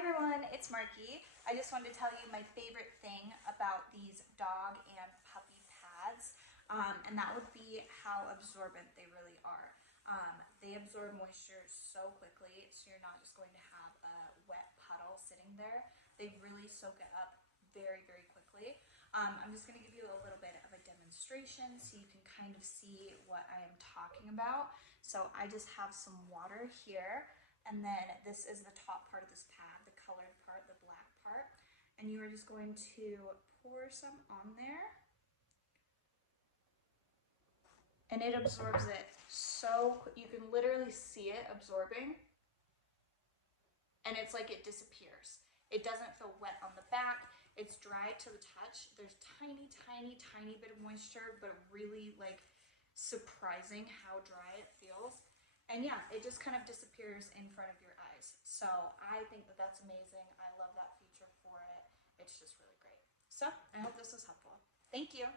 everyone, it's Marky. I just wanted to tell you my favorite thing about these dog and puppy pads, and that would be how absorbent they really are. They absorb moisture so quickly, so you're not just going to have a wet puddle sitting there. They really soak it up very, very quickly. I'm just going to give you a little bit of a demonstration so you can kind of see what I am talking about. So I just have some water here, and then this is the top part of this pad, the colored part, the black part, and you are just going to pour some on there. And it absorbs it so you can literally see it absorbing, and it's like it disappears. It doesn't feel wet on the back. It's dry to the touch. There's tiny, tiny, tiny bit of moisture, but really like surprising how dry it feels. And yeah, it just kind of disappears in front of your eyes. So I think that that's amazing. I love that feature for it. It's just really great. So I hope this was helpful. Thank you.